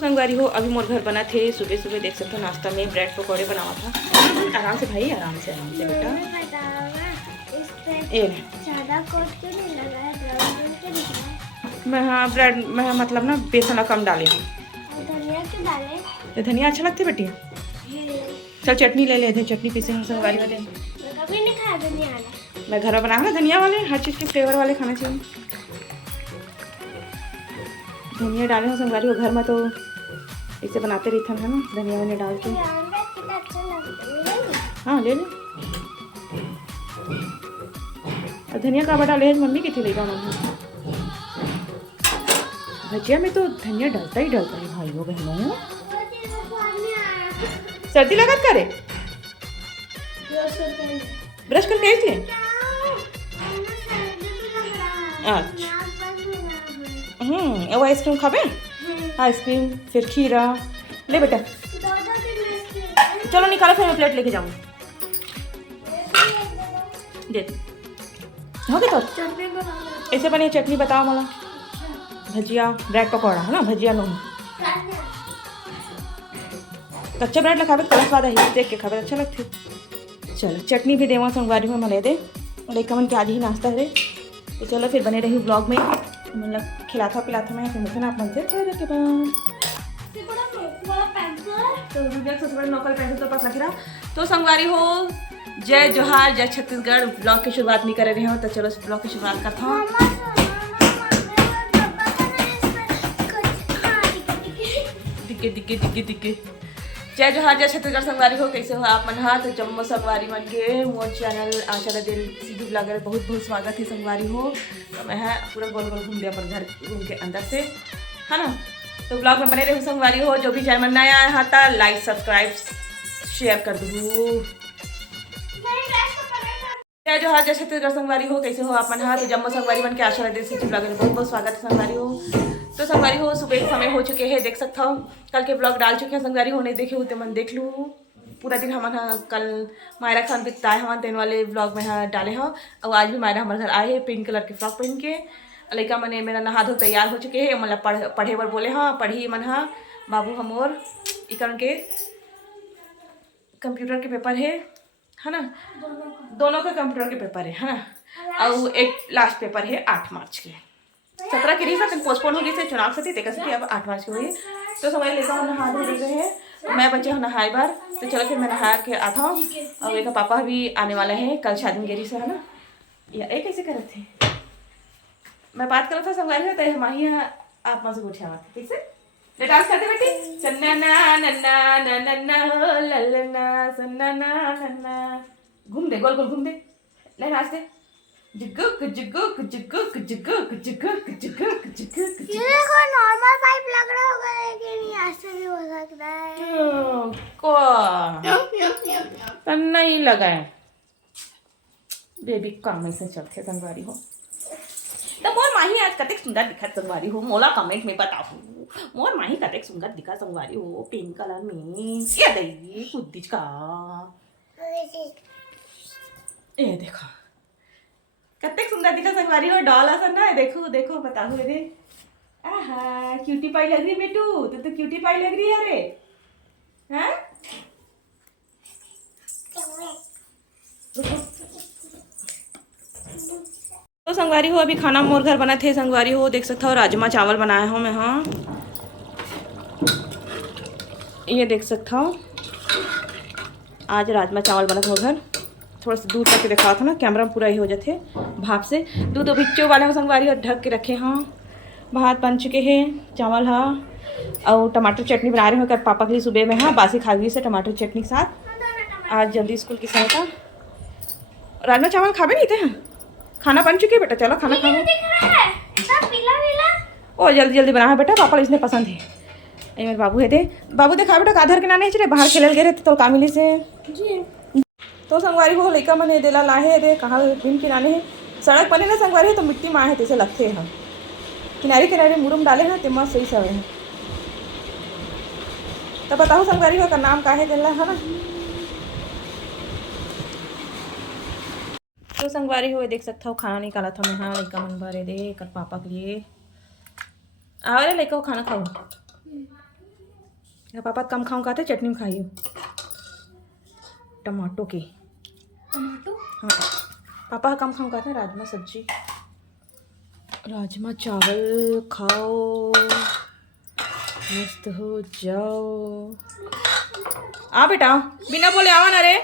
संगवारी हो अभी मोर घर बना थे सुबह सुबह देख सकते हो नाश्ता में ब्रेड पकौड़े बनावा था। आराम से भाई आराम से बेटा। ये मैं हाँ ब्रेड मैं मतलब ना बेसन कम डाले हूँ। धनिया अच्छा लगती बेटी। चल चटनी ले लेते चटनी पीसे हम संगवारी वाले। मैं घर में बना ना धनिया वाले हर चीज़ के फ्लेवर वाले खाने चाहिए। धनिया डाले हैं संगवारी को घर में तो इसे बनाते रहते हैं ना धनिया वनिया डाल के। हाँ ले ले। धनिया का डाले है मम्मी की थी लेगा मम्मी। भजिया में तो धनिया डलता ही डलता है भाइयों बहनों। सर्दी लगत करे ब्रश करके इसलिए। अच्छा वो आइसक्रीम खावे। आइसक्रीम फिर खीरा ले बेटा। चलो निकालो फिर मैं प्लेट लेके जाऊँ। दे हो गया तो ऐसे बनी चटनी बताओ मला। भजिया ब्रेड पकौड़ा है ना भजिया नो कच्चा ब्रेड लगावे कलर स्वाद है देख के खावे अच्छा लगते। चलो चटनी भी देवा संगवारी में ले दे लेकिन मन के आज ही नाश्ता है। तो चलो फिर बने रही ब्लॉग में मतलब खिलाता पिलाता मैं फिर मुझे ना आप मन से फिर के बाद तो सबसे बड़ा नौकर पैसे तो पास रख रहा। तो संगवारी हो जय जोहार जय छत्तीसगढ़। ब्लॉग की शुरुआत नहीं कर रहे हो तो चलो ब्लॉग की शुरुआत करता हूँ। दिक्के जय जोहार जय छत्तीसगढ़ संगवारी हो कैसे हो आप मन। हाँ तो जम्मू संगवारी मन के मोर चैनल आशा दिल सीधू ब्लॉगर बहुत बहुत स्वागत है संगवारी हो। तो मैं है पूरा गोल गोल घूम दिया अपन घर रूम के अंदर से है ना। तो ब्लॉग में बने रहे संगवारी हो जो भी चैनल नया आया था लाइक सब्सक्राइब शेयर कर दो। जय जोहार जय छत्तीसगढ़ संगवारी हो कैसे हो आप मन। हाँ तो जम्मू संगवारी मन के आशा दिल सीधू ब्लॉगर बहुत बहुत स्वागत है संगवारी हो। तो संगवारी हो सुबह समय हो चुके हैं देख सकता हूँ कल के ब्लॉग डाल चुके हैं संगवारी हो नहीं देखे हो तो मन देख लूँ। पूरा दिन हम कल मायरा खान बिताए हम दिन वाले ब्लॉग में डाले हैं और आज भी मायरा हमारे घर आए हैं पिंक कलर के फ्रॉक पहन के। लड़का मैंने मेरा नहा धो तैयार हो चुके हैं मतलब पढ़े पर बोले हाँ पढ़ी मन हाँ बाबू हम और इकन के कंप्यूटर के पेपर है ना। दोनों का कंप्यूटर के पेपर है ना और एक लास्ट पेपर है 8 मार्च के। 17 की रीसा पोस्टपोन हो गई से चुनाव से थी अब 8 मार्च की हुई। तो समय लेकर हम नहा धो रहे हैं मैं बच्चे नहाए बार। तो चलो फिर मैं नहा के आता हूँ और एक पापा भी आने वाला है कल शादी गेरी से है ना। या एक कैसे कर रहे थे मैं बात कर रहा था संगवारी होता है हमारी आप से उठे आवा थे ठीक से डांस करते बेटी सन्ना ना नन्ना नन्ना ललना सन्ना ना नन्ना घूम दे गोल गोल घूम दे ले नाच दे जिगुक जिगुक जिगुक जिगुक जिगुक जिगुक जिगुक। ये देखो नॉर्मल पाइप लग रहा होगा लेकिन ऐसे भी हो सकता है को नहीं लगा है बेबी काम से चलते संगवारी हो। तो मोर माही आज कतेक सुंदर दिखत संगवारी हो मोला कमेंट में बताओ मोर माही कतेक सुंदर दिखा संगवारी हो पिंक कलर में ये दई कुद्दीज का ये देखो कतेक सुंदर दिखा संगवारी हो डॉल असन ना देखो देखो बताओ रे आहा क्यूटी पाई लग रही बेटू तो क्यूटी पाई लग रही है रे हैं। तो संगवारी हो अभी खाना मोर घर बना थे संगवारी हो देख सकता हो राजमा चावल बनाया हूँ मैं। हाँ ये देख सकता हूँ आज राजमा चावल बना था घर थोड़ा सा दूर करके दिखा था ना कैमरा में पूरा ही हो जाते भाप से दूध भिच्चो वाले हो संगवारी और ढक के रखे हाँ। भात बन चुके हैं चावल हाँ और टमाटर चटनी बना रहे हो कर पापा के लिए सुबह में हाँ बासी खा गई से टमाटर चटनी के साथ आज जल्दी स्कूल की समय था। राजमा चावल खावे नहीं थे हाँ खाना बन चुके बेटा चलो खाना खाओ। ओ जल्दी जल्दी बना है बेटा पापा इसने पसंद है ये मेरे बाबू है दे बाबू देखा बेटा काधर के नाने चले बाहर खेल गए रहते तो कामिली से जी। तो संगवारी हो लड़का मन देला लाहे दे कहाँ बिन किनारे है सड़क बने ना संगवारी है तो मिट्टी माँ है तैसे लगते हैं किनारे किनारे मुरुम डाले ना तिम्मा सही सब है। तो बताओ संगवारी हो का नाम का है दिला है ना। तो संगवारी हो देख सकता हो खाना निकाला था मैं हाँ लड़का मन भरे दे कर पापा के लिए आ रहे लड़का खाना खाओ या पापा कम खाऊं खाते चटनी में खाइयो टमाटो की। टमाटो हाँ पापा कम खाऊं खाते राजमा सब्जी राजमा चावल खाओ मस्त हो जाओ। आ बेटा बिना बोले आवा ना रे।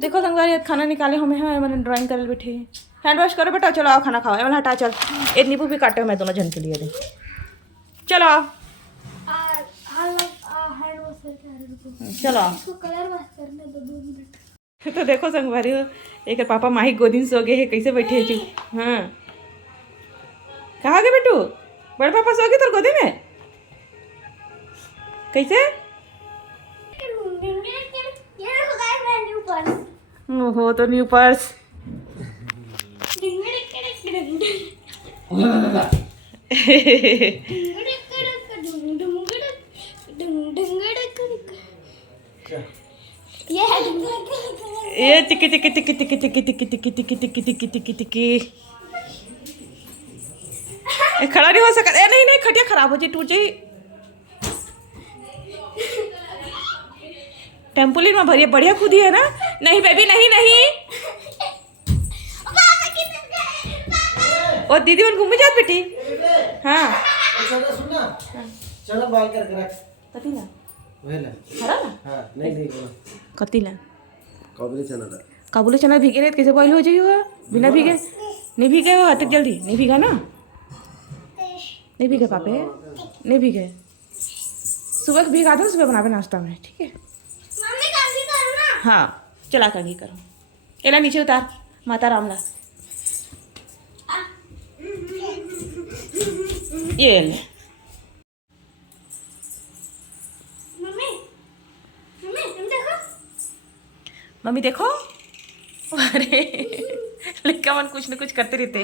देखो संगवारी खाना निकाले हमें हैं मैंने ड्राइंग कर बैठे हैंड वॉश करो बेटा। चलो आओ खाना खाओ। एमल हटा चल एक नींबू भी काटे मैं दोनों जन के लिए दे। चलो आओ चलो आओ। कलर वाश करने दो 2 मिनट। तो देखो संगवारी एक पापा माही गोदी में सो गए है कैसे बैठे है चुप। हाँ कहाँ गए बेटू बड़े पापा सो गए तो गोदी में कैसे। ओहो तो न्यू पर्स। ये टिकी टिकी टिकी टिकी टिकी टिकी टिकी टिकी टिकी टिकी टिकी टिकी खड़ा नहीं हो सका। ए नहीं नहीं खटिया खराब हो जाए टूट जाए। टेम्पोलिन में भरिए बढ़िया खुदी है ना। नहीं बेबी नहीं नहीं और दीदी उन घूमे जात बेटी। हाँ चलो बाल करके रख कतीला वेला हरा ना। हां नहीं बोला कतीला काबुली चना भीगे रहे कैसे बॉईल हो जाइए बिना भीगे। नहीं भीगे वो हटक जल्दी नहीं भीगा ना। नहीं भीगे पापे नहीं भीगे। सुबह भीगा दो सुबह बनावे नाश्ता में ठीक है। हाँ चला कंघी करो। एला नीचे उतार माता रामला ये ले। मम्मी देखो अरे लड़का मन कुछ न कुछ करते रहते।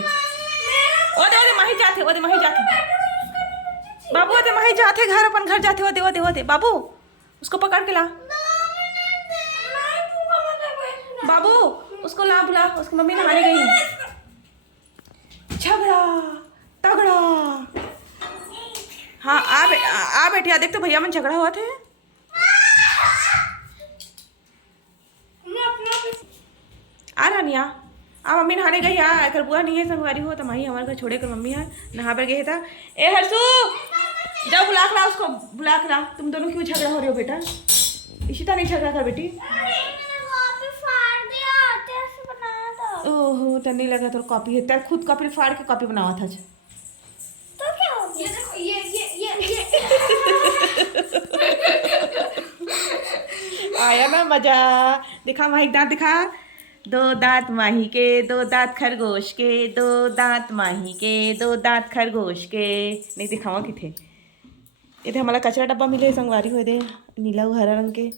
ओदे ओदे माही जाते ओदे माही जाते बाबू ओदे माही जाते घर अपन घर जाते ओदे ओदे ओदे बाबू उसको पकड़ के ला। बाबू उसको ला बुला उसकी मम्मी नहाने गई है। झगड़ा तगड़ा। हाँ आ बैठिया देख तो भैया मन झगड़ा हुआ थे। आ रानिया आ मम्मी नहाने गई आ कर बुआ नहीं है संगवारी हो तो माही हमारे घर छोड़े कर मम्मी है नहा पर गए था। ए हर्षू जाओ बुला के ला उसको बुला के ला। तुम दोनों क्यों झगड़ा हो रहे हो बेटा। इशिता नहीं झगड़ा कर बेटी। ओहो तो नहीं लगा तो कॉपी है तेरा खुद कॉपी फाड़ के कॉपी बनावा था। तो क्या हो गया देखो ये आया ना मजा। दिखा माही दांत दिखा। 2 दांत माही के 2 दांत खरगोश के 2 दांत माही के 2 दांत खरगोश के। नहीं दिखावा किथे ये थे हमारा कचरा डब्बा मिले संगवारी हो दे नीला हरा रंग के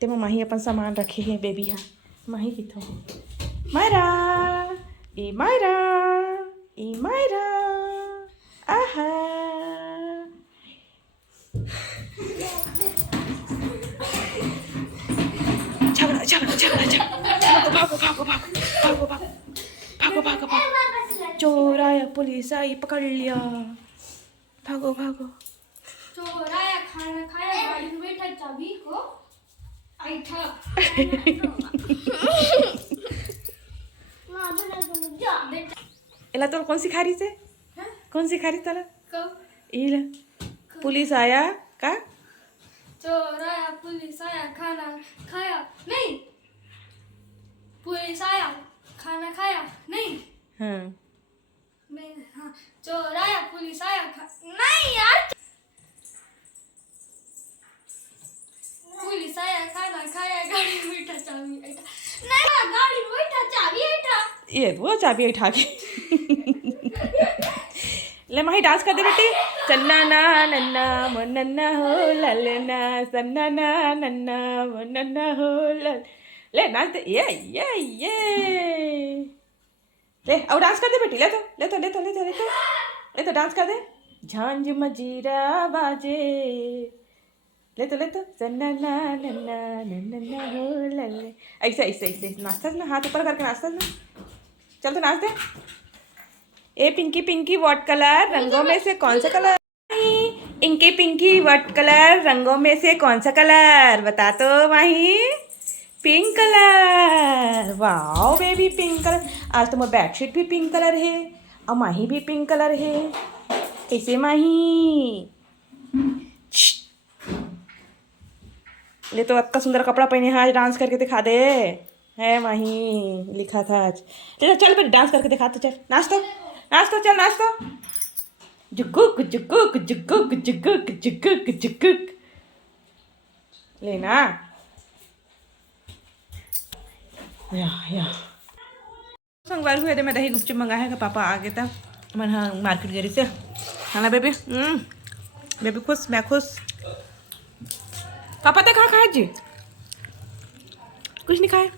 ते में माही अपन सामान रखे हैं बेबी। हाँ माही किथो मायरा ए मायरा ए मायरा आहा झगड़ा झगड़ा झगड़ा झगड़ा भागो भागो भागो भागो भागो भागो भागो भागो। चोर आया पुलिस आई पकड़ लिया भागो भागो। चोर आया खाना खाया गाड़ी में बैठा चाबी को आई था। एला तो कौन सिखा रही से कौन सिखा रही तला कब इला पुलिस आया का। चोर आया पुलिस आया खाना खाया नहीं। पुलिस आया खाना खाया नहीं। हाँ मैं हाँ चोर आया पुलिस आया नहीं यार। पुलिस आया खाना खाया गाड़ी में बैठा चाबी ऐठा नहीं गाड़ी में बैठा चाबी ऐठा। ये वो चाबी उठा के ले माही डांस कर दे बेटी। सन्ना ना नन्ना मनन्ना हो ललना सन्ना ना नन्ना मनन्ना हो लल। ले नाच दे ये ले अब डांस कर दे बेटी। ले तो डांस कर दे। झांझ मजीरा बाजे ले तो सन्ना ना नन्ना नन्ना हो लल। ऐसे नाचता ना हाथ ऊपर करके नाचता ना। चल तो नाच दे। ए पिंकी पिंकी व्हाट कलर रंगों में से कौन सा कलर। नहीं इंकी पिंकी व्हाट कलर, रंगों में से कौन सा कलर बता तो Mahi. Pink colour, wow baby pink colour. आज तो मेरा बेडशीट भी पिंक कलर है और माही भी पिंक कलर है। कैसे माही? ले तो इतना सुंदर कपड़ा पहने हैं, आज डांस करके दिखा दे। है माही लिखा था आज। चल चल फिर डांस करके दिखा तो, चल नाच तो, नाच तो, चल नाच तो। जुगुक जुगुक जुगुक जुगुक जुगुक जुगुक। लेना या संगवार हुए थे, मैं दही गुपचुप मंगाया है, पापा आ गए था। मैं हाँ मार्केट गई से, है ना बेबी? बेबी खुश, मैं खुश। पापा तो कहाँ खाए जी? कुछ नहीं खाए।